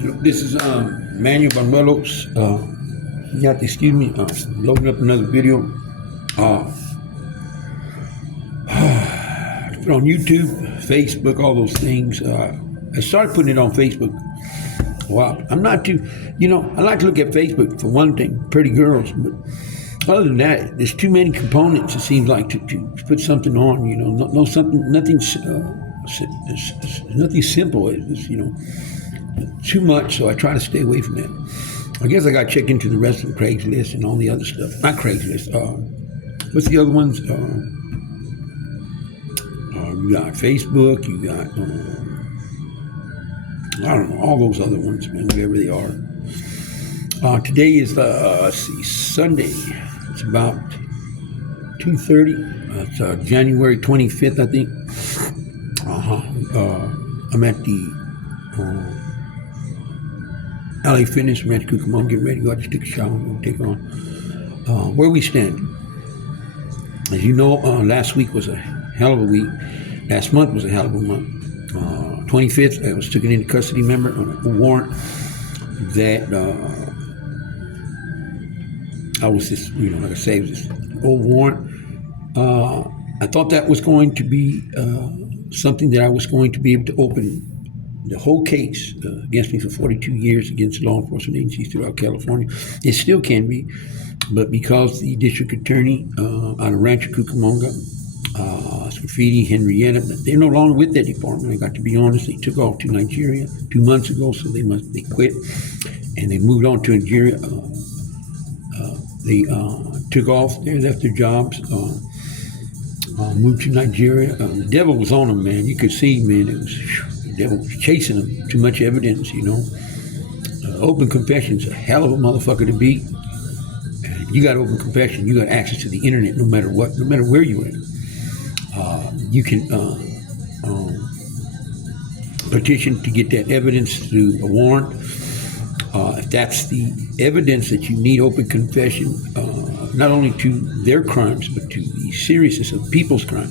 This is Manuel Banuelos. You have to excuse me. Loading up another video. Put on YouTube, Facebook, all those things. I started putting it on Facebook. Wow, I'm not too. I like to look at Facebook for one thing, pretty girls, but other than that, there's too many components. It seems like to put something on. Nothing simple. It's too much, so I try to stay away from that. I guess I got to check into the rest of Craigslist and all the other stuff. Not Craigslist. What's the other ones? You got Facebook. You got I don't know, all those other ones, man. Whatever they are. Today is Sunday. It's about 2:30. It's January 25th, I think. I'm at the LA Fitness Ranch Cucamonga, getting ready to go. I just took a shower and take on. Where we stand. As you know, last week was a hell of a week. Last month was a hell of a month. 25th, I was taken into custody, member on a warrant that I was just, like I say, it was this old warrant. I thought that was going to be something that I was going to be able to open the whole case against me for 42 years against law enforcement agencies throughout California. It still can be, but because the district attorney out of Rancho Cucamonga, Graffiti, Henrietta, they're no longer with that department. I got to be honest, they took off to Nigeria 2 months ago, so they quit, and they moved on to Nigeria. They took off, they left their jobs, moved to Nigeria. The devil was on them, man. You could see, man, the devil was chasing them. Too much evidence, Open confession's a hell of a motherfucker to beat. And you got open confession, you got access to the internet no matter what, no matter where you're at. You can petition to get that evidence through a warrant. If that's the evidence that you need open confession, not only to their crimes, but to the seriousness of people's crime,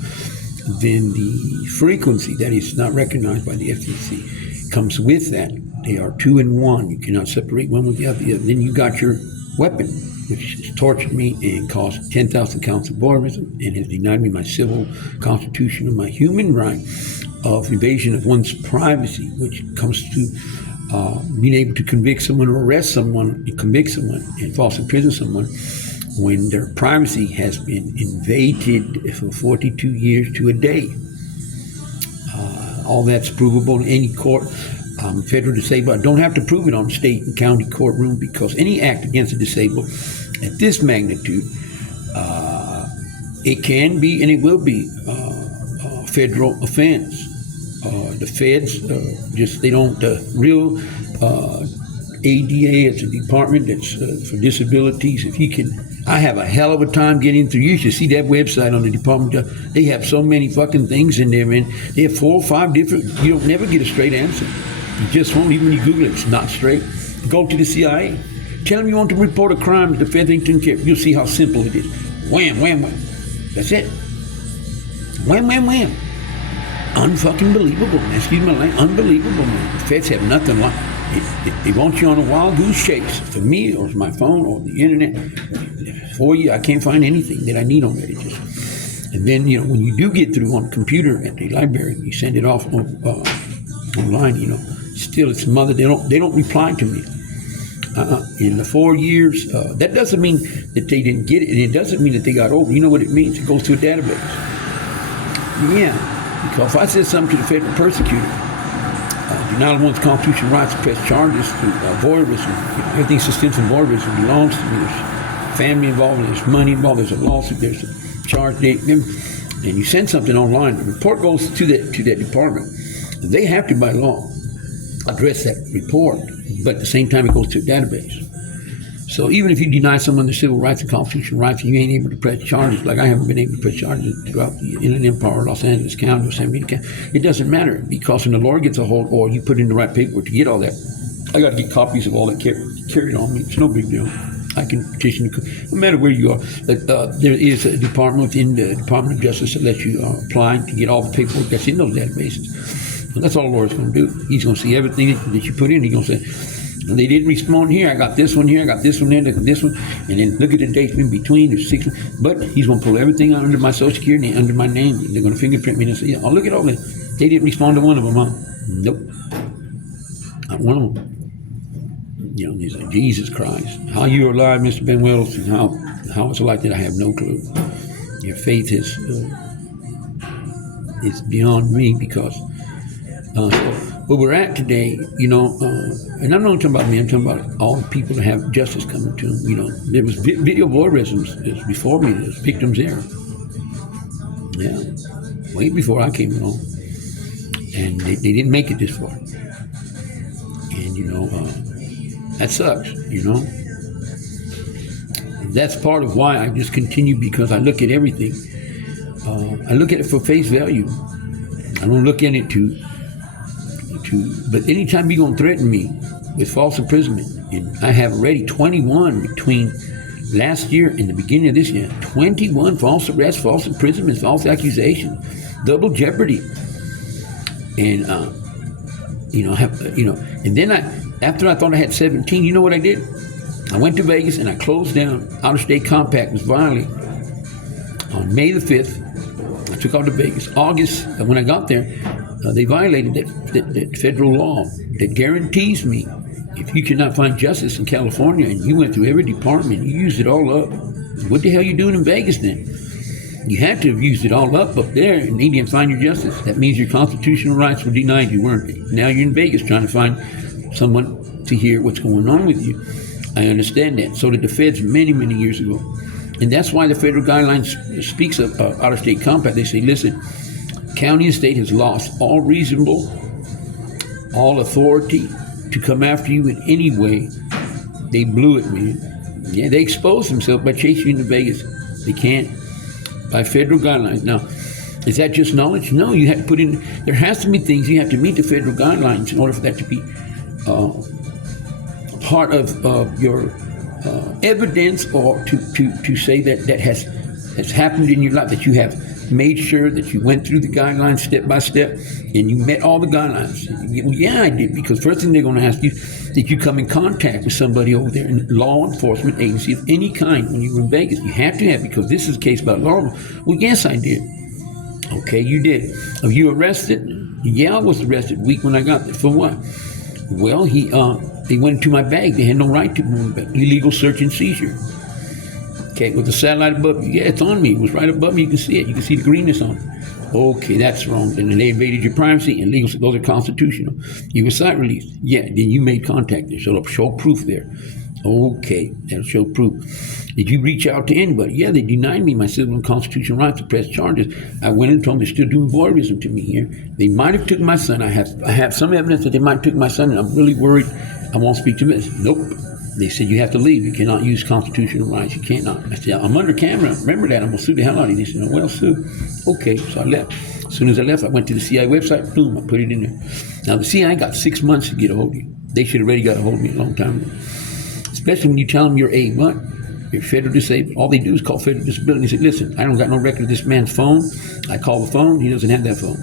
then the frequency that is not recognized by the FCC comes with that. They are 2 in 1. You cannot separate one with the other. Then you got your weapon, which has tortured me and caused 10,000 counts of voyeurism and has denied me my civil constitution and my human right of invasion of one's privacy, which comes to being able to convict someone or arrest someone and convict someone and falsely imprison someone when their privacy has been invaded for 42 years to a day. All that's provable in any court. Federal disabled. I don't have to prove it on state and county courtroom because any act against the disabled at this magnitude, it can be and it will be a federal offense. The feds they don't. Real ADA, it's a department that's for disabilities. If you can, I have a hell of a time getting through. You should see that website on the department. They have so many fucking things in there, man. They have 4 or 5 different. You don't never get a straight answer. You just won't, even when you Google it, it's not straight. Go to the CIA. Tell them you want to report a crime that the feds ain't taking care of. You'll see how simple it is. Wham, wham, wham. That's it. Wham, wham, wham. Unfucking believable, man. Excuse my language. Unbelievable, man. The feds have nothing like it. They want you on a wild goose chase. For me, or my phone, or the internet. For you, I can't find anything that I need on there. And then, when you do get through on the computer at the library, you send it off online, still it's mother. They don't reply to me. In the 4 years, that doesn't mean that they didn't get it, and it doesn't mean that they got over. You know what it means? It goes to a database. Yeah, because if I said something to the federal persecutor, denial of one's constitutional rights to press charges to voyeurism, everything substantive voyeurism belongs to me. There's family involved, there's money involved, there's a lawsuit, there's a charge date, and you send something online. The report goes to that department. They have to, by law, address that report, but at the same time, it goes to a database. So even if you deny someone their civil rights and constitutional rights, and you ain't able to press charges, like I haven't been able to press charges throughout the Inland Empire, Los Angeles County, or San Benito County, it doesn't matter, because when the lawyer gets a hold, or you put in the right paperwork to get all that, I got to get copies of all that carried on me. It's no big deal. I can petition, no matter where you are. There is a department within the Department of Justice that lets you apply to get all the paperwork that's in those databases. That's all the Lord's going to do. He's going to see everything that you put in. He's going to say, they didn't respond here. I got this one here. I got this one there. Look at this one. And then look at the dates in between. There's 6. But he's going to pull everything out under my Social Security, under my name. They're going to fingerprint me and say, oh, look at all this. They didn't respond to one of them, huh? Nope. Not one of them. You know, they say, Jesus Christ. How you are alive, Mr. Ben Wells, and how it's like that, I have no clue. Your faith is it's beyond me, because where we're at today, you know, and I'm not talking about me, I'm talking about all the people that have justice coming to them. You know, there was video voyeurism before me. There's victims there. Yeah, way before I came along. And they didn't make it this far. And, you know, that sucks, you know. That's part of why I just continue, because I look at everything. I look at it for face value. I don't look at it but anytime you're going to threaten me with false imprisonment, and I have already 21 between last year and the beginning of this year, 21 false arrests, false imprisonments, false accusations, double jeopardy. And, and then after I thought I had 17, you know what I did? I went to Vegas and I closed down. Out-of-state compact was violated on May the 5th. I took off to Vegas. August, when I got there, they violated that federal law that guarantees me, if you cannot find justice in California and you went through every department, you used it all up, what the hell are you doing in Vegas then? You had to have used it all up there and you didn't find your justice. That means your constitutional rights were denied you, weren't they? Now you're in Vegas trying to find someone to hear what's going on with you. I understand that. So did the feds many, many years ago. And that's why the federal guidelines speaks of out-of-state compact. They say, listen, county and state has lost all authority to come after you in any way. They blew it, man. Yeah, they exposed themselves by chasing you into Vegas. They can't. By federal guidelines. Now, is that just knowledge? No, you have to put in, there has to be things, you have to meet the federal guidelines in order for that to be part of your evidence, or to say that has happened in your life, that you have made sure that you went through the guidelines step by step and you met all the guidelines. Well, yeah, I did, because first thing they're going to ask you, did you come in contact with somebody over there in law enforcement agency of any kind when you were in Vegas? You have to have, because this is a case about law. Well, yes, I did. Okay, you did. Are you arrested? Yeah, I was arrested week when I got there. For what? Well, they went into my bag. They had no right to move back. Illegal search and seizure. Okay, with the satellite above you. Yeah, it's on me. It was right above me. You can see it. You can see the greenness on it. Okay, that's wrong. Then they invaded your privacy, and legal, those are constitutional. You were site released. Yeah, then you made contact there. So show proof there. Okay, that'll show proof. Did you reach out to anybody? Yeah, they denied me my civil and constitutional right to press charges. I went and told them they're still doing voyeurism to me here. They might have took my son. I have some evidence that they might have took my son, and I'm really worried. I won't speak to them. Nope. They said, you have to leave. You cannot use constitutional rights. You cannot. I said, I'm under camera. Remember that. I'm going to sue the hell out of you. They said, well, sue. Okay, so I left. As soon as I left, I went to the CIA website. Boom, I put it in there. Now, the CIA got 6 months to get a hold of you. They should have already got a hold of me a long time ago. Especially when you tell them you're what? You're federal disabled. All they do is call federal disability. They say, listen, I don't got no record of this man's phone. I call the phone. He doesn't have that phone.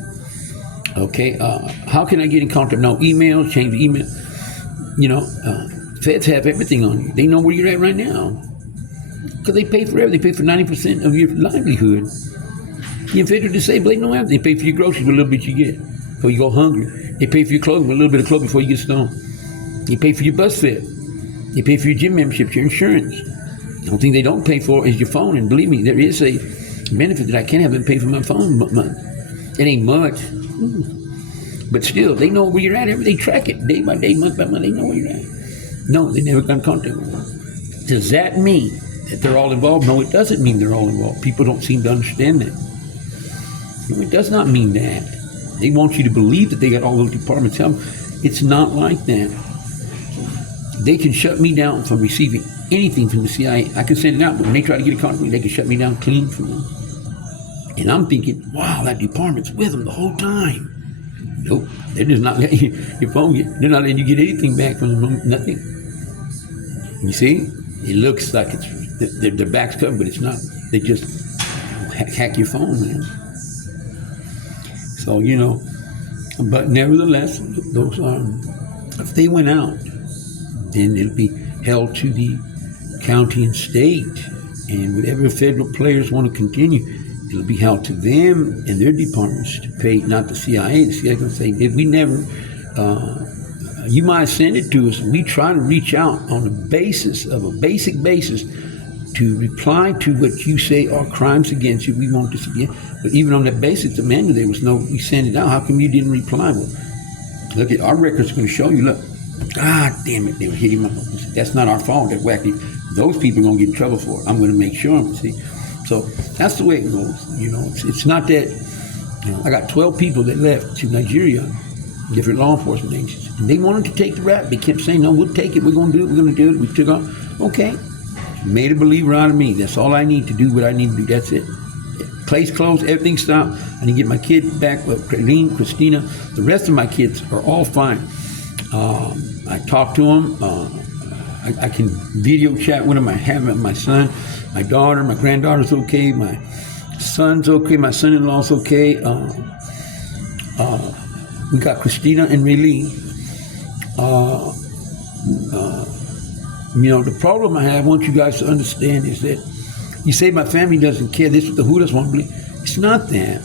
Okay, how can I get in contact? No email, change the email. You know, feds have everything on you. They know where you're at right now. Because they pay for everything. They pay for 90% of your livelihood. You're federal disabled. They know everything. They pay for your groceries with a little bit you get before you go hungry. They pay for your clothing with a little bit of clothing before you get stoned. They pay for your bus fare. They pay for your gym membership, your insurance. The only thing they don't pay for is your phone. And believe me, there is a benefit that I can't have them pay for my phone month. It ain't much. But still, they know where you're at. They track it day by day, month by month. They know where you're at. No, they never got in contact with them. Does that mean that they're all involved? No, it doesn't mean they're all involved. People don't seem to understand that. No, it does not mean that. They want you to believe that they got all those departments help. It's not like that. They can shut me down from receiving anything from the CIA. I can send it out, but when they try to get in contact with me, they can shut me down clean from them. And I'm thinking, wow, that department's with them the whole time. Nope, they're just not letting your phone get, they're not letting you get anything back from them, nothing. You see, it looks like it's, their back's covered, but it's not. They just hack your phone, man. So, you know, But nevertheless, those if they went out, then it'll be held to the county and state, and whatever federal players want to continue, it'll be held to them and their departments to pay, not the CIA. The CIA going to say, if we never, you might send it to us, we try to reach out on the basis of a basic basis to reply to what you say are crimes against you. We want this again. But even on that basis, the manual, there was no, we sent it out. How come you didn't reply? Well, look at our records going to show you, look, God damn it, they were hitting my, that's not our fault, that wacky. Those people are going to get in trouble for it. I'm going to make sure of it, see. So that's the way it goes. You know, it's not that, you know, I got 12 people that left to Nigeria, different law enforcement agencies, and they wanted to take the rap. They kept saying, no, we'll take it, we're going to do it, we're going to do it. We took off. Okay. Made a believer out of me. That's all I need to do what I need to do. That's it. Place closed, everything stopped. I need to get my kid back with Christina. The rest of my kids are all fine. I talk to them. I can video chat with them. I have my son, my daughter, my granddaughter's okay. My son's okay. My son-in-law's okay. We got Christina and Ray. You know, the problem I have, I want you guys to understand, is that you say my family doesn't care. This is the who doesn't want to believe. It's not that.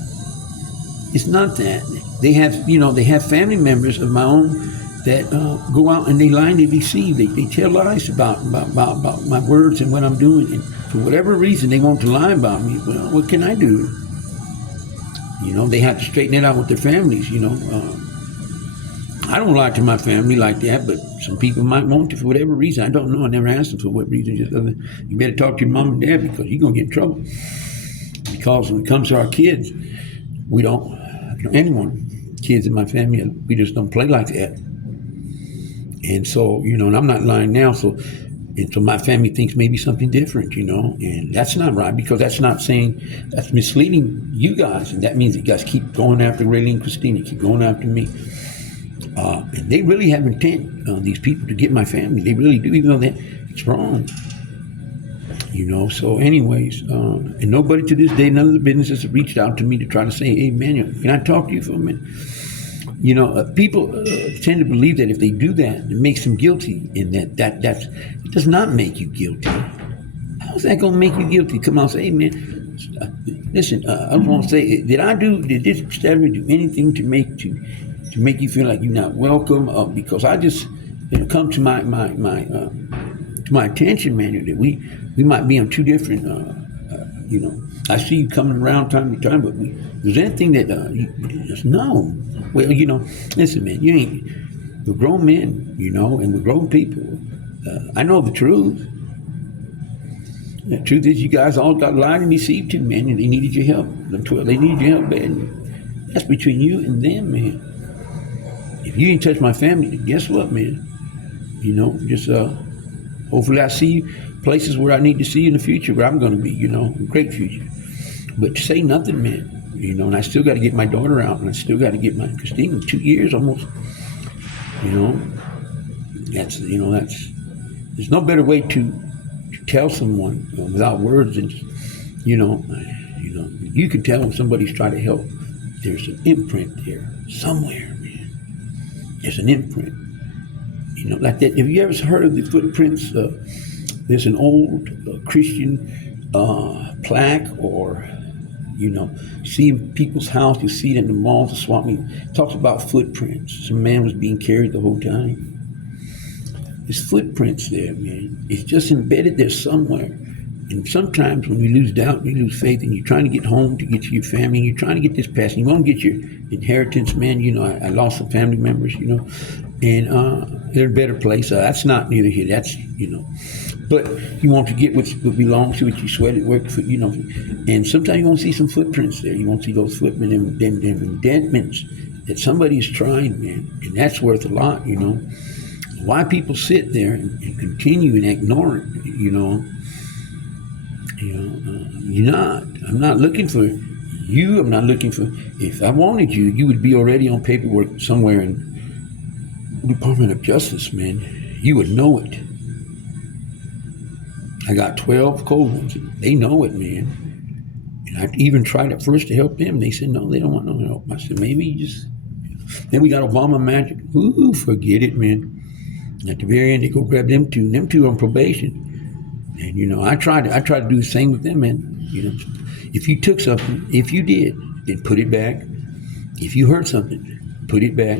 It's not that. They have, you know, they have family members of my own that go out and they lie and they deceive. They tell lies about my words and what I'm doing. And for whatever reason, they want to lie about me. Well, what can I do? You know, they have to straighten it out with their families, you know. I don't lie to my family like that, but some people might want to for whatever reason. I don't know. I never asked them for what reason. Just you better talk to your mom and dad because you're going to get in trouble. Because when it comes to our kids, we don't, anyone, kids in my family, we just don't play like that. And so, you know, and I'm not lying now, so my family thinks maybe something different, you know, and that's not right because that's not saying, that's misleading you guys. And that means you guys keep going after Rayleigh and Christina, keep going after me. And they really have intent, these people, to get my family. They really do, even though it's wrong. You know, so anyways, and nobody to this day, none of the businesses have reached out to me to try to say, hey, Manuel, can I talk to you for a minute? You know, people tend to believe that if they do that, it makes them guilty, and that it does not make you guilty. How's that going to make you guilty? Come on, say, hey, man, listen, I want to say, did this establishment do anything to make you feel like you're not welcome? Because I just, it come to my attention, man, that we might be on two different, you know, I see you coming around time to time, but there's anything that you just know. Well, you know, listen, man, we're grown men, you know, and we're grown people. I know the truth. The truth is you guys all got lied and deceived to, man, and they needed your help. They needed your help, man. That's between you and them, man. If you didn't touch my family, guess what, man? You know, just hopefully I see you places where I need to see you in the future, where I'm going to be, you know, a great future. But say nothing, man. You know, and I still got to get my daughter out, and I still got to get my Christina, 2 years almost. You know, that's there's no better way to tell someone without words than, you know, you can tell when somebody's trying to help. There's an imprint there somewhere, man. There's an imprint. You know, like that. Have you ever heard of the footprints? There's an old Christian plaque, or, you know, see in people's house, you see it in the malls, the swap meet. It talks about footprints. Some man was being carried the whole time. There's footprints there, man. It's just embedded there somewhere. And sometimes when you lose doubt, you lose faith, and you're trying to get home to get to your family, and you're trying to get this past, and you want to get your inheritance, man. You know, I lost some family members, you know, and they're in a better place. That's not neither here. That's, you know. But you want to get what belongs to it. You sweated, worked for, you know. And sometimes you want to see some footprints there. You want to see those footprints, them indentments that somebody has tried, man. And that's worth a lot, you know. Why people sit there and continue and ignore it, you know. I'm not looking for you. I'm not looking for, if I wanted you, you would be already on paperwork somewhere in the Department of Justice, man. You would know it. I got 12 cold ones. They know it, man. And I even tried at first to help them. They said, no, they don't want no help. I said, maybe you just, Then we got Obama Magic. Ooh, forget it, man. At the very end, they go grab them two. Them two on probation. And I try to do the same with them, man. If you took something, if you did, then put it back. If you heard something, put it back.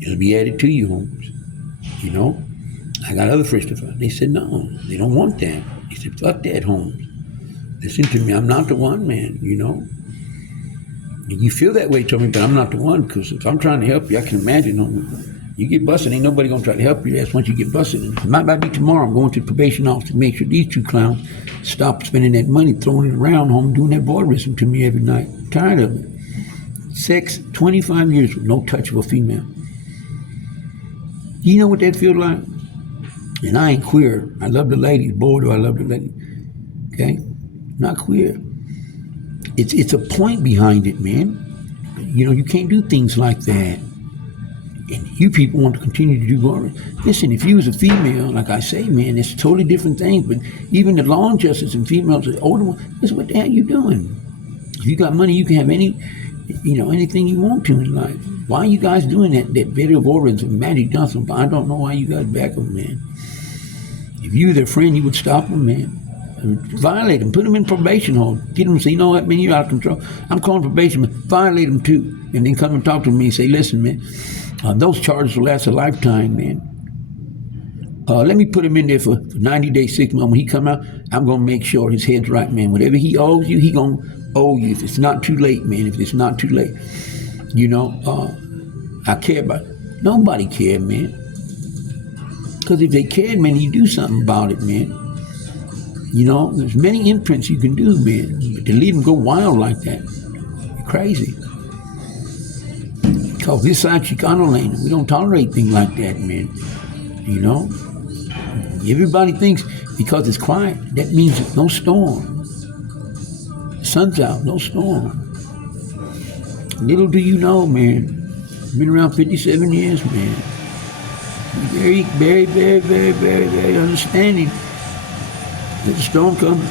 It'll be added to you, Holmes. I got other friends to find. They said no, they don't want that. They said, fuck that, Holmes. Listen to me, I'm not the one, man. And you feel that way, Tommy, but I'm not the one, because if I'm trying to help you, I can imagine, Holmes. You get busted, ain't nobody gonna try to help you. That's once you get busted. It might be tomorrow. I'm going to the probation office to make sure these two clowns stop spending that money, throwing it around home, doing that voyeurism to me every night. I'm tired of it. Sex, 25 years with no touch of a female. You know what that feels like? And I ain't queer. I love the ladies. Boy, do I love the ladies. Okay? Not queer. It's a point behind it, man. You can't do things like that. And you people want to continue to do more. Listen, if you was a female, like I say, man, it's a totally different thing. But even the law justice and females, the older one, listen, what the hell you doing? If you got money, you can have anything you want to in life. Why are you guys doing that video of Origins and Magic Johnson? I don't know why you guys back them, man. If you were their friend, you would stop them, man. Violate them, put them in probation hold. Get them and say, you know what, man, you're out of control. I'm calling probation, man. Violate them too. And then come and talk to me and say, listen, man, those charges will last a lifetime, man. Let me put him in there for 90 days, 6 months. When he come out, I'm going to make sure his head's right, man. Whatever he owes you, he going to owe you. If it's not too late, man. If it's not too late. I care about it. Nobody cared, man. Because if they cared, man, you do something about it, man. There's many imprints you can do, man. But to leave them go wild like that, you're crazy. Because this side Chicano lane, we don't tolerate things like that, man. Everybody thinks because it's quiet, that means there's no storm. The sun's out, no storm. Little do you know, man. Been around 57 years, man. Very, very, very, very, very, very understanding. There's a storm coming.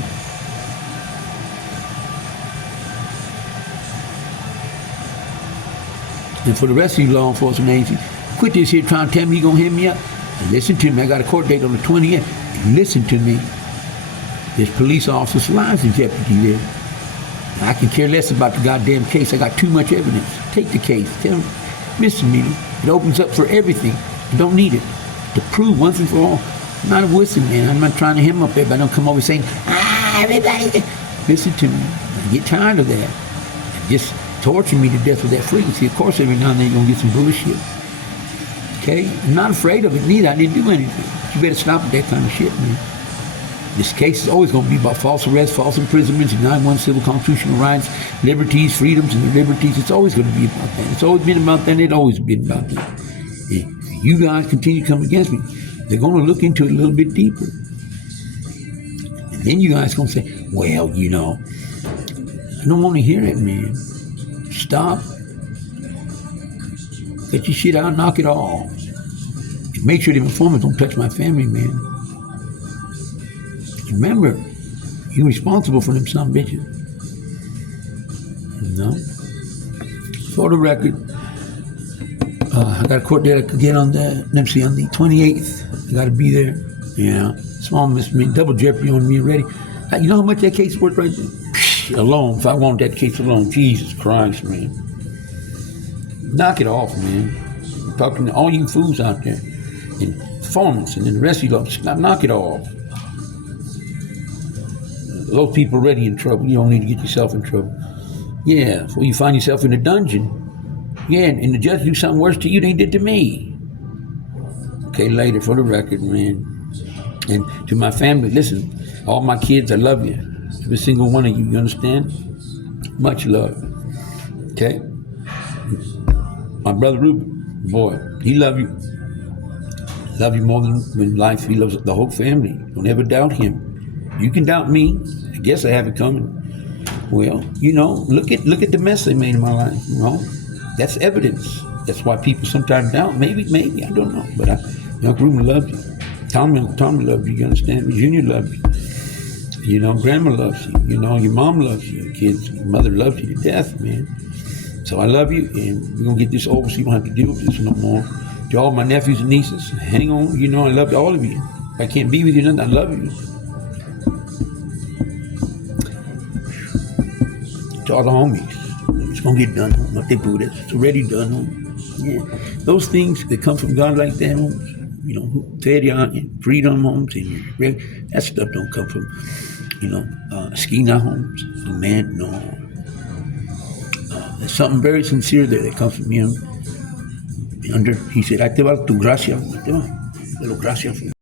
And for the rest of you law enforcement agencies, quit this here trying to tell me you're going to hit me up. And listen to me. I got a court date on the 20th. Listen to me. There's police officers' lives in jeopardy there. I can care less about the goddamn case. I got too much evidence. Take the case. Tell me. Misdemeanor. It opens up for everything. You don't need it. To prove once and for all. I'm not a wussy, man. I'm not trying to hem up everybody. Don't come over saying, everybody. Listen to me. I get tired of that. Just torture me to death with that frequency. Of course, every now and then you're going to get some bullshit. Okay? I'm not afraid of it neither. I didn't do anything. But you better stop with that kind of shit, man. This case is always going to be about false arrests, false imprisonments, denying one's civil constitutional rights, liberties, freedoms, and liberties. It's always going to be about that. It's always been about that. It's always been about that. If you guys continue to come against me, they're going to look into it a little bit deeper. And then you guys going to say, well, I don't want to hear it, man. Stop. Get your shit out, knock it off. And make sure the informants don't touch my family, man. Remember, you're responsible for them son bitches. For the record, I got a court date I could get on the 28th. I got to be there. Small misdemeanor, double jeopardy on me already. You know how much that case worth right there? Alone, if I want that case alone, Jesus Christ, man. Knock it off, man. I'm talking to all you fools out there. And informants, and then the rest of you guys, knock it off. Those people are already in trouble. You don't need to get yourself in trouble. Yeah, before you find yourself in a dungeon. Yeah, and the judge do something worse to you than he did to me. Okay, later, for the record, man. And to my family, listen, all my kids, I love you. Every single one of you, you understand? Much love. Okay? My brother Ruben, boy, he love you. Love you more than in life. He loves the whole family. Don't ever doubt him. You can doubt me. I guess I have it coming. Well, look at the mess they made in my life. That's evidence. That's why people sometimes doubt. Maybe, I don't know. But Uncle Ruben loved you. Tommy loved you. You understand? Junior loved you. Grandma loves you. Your mom loves you. Your kids, your mother loves you to death, man. So I love you, and we're gonna get this over so you don't have to deal with this no more. To all my nephews and nieces, hang on. You know I love all of you. If I can't be with you, nothing. I love you. To all the homies, it's gonna get done. Not they Buddhists. It's already done. Yeah, those things that come from God like that, you know, freedom homes, and that stuff don't come from, you know, Skina homes. Man, no. There's something very sincere there that comes from him. He said, "I te va tu gracia, te va, pero gracia."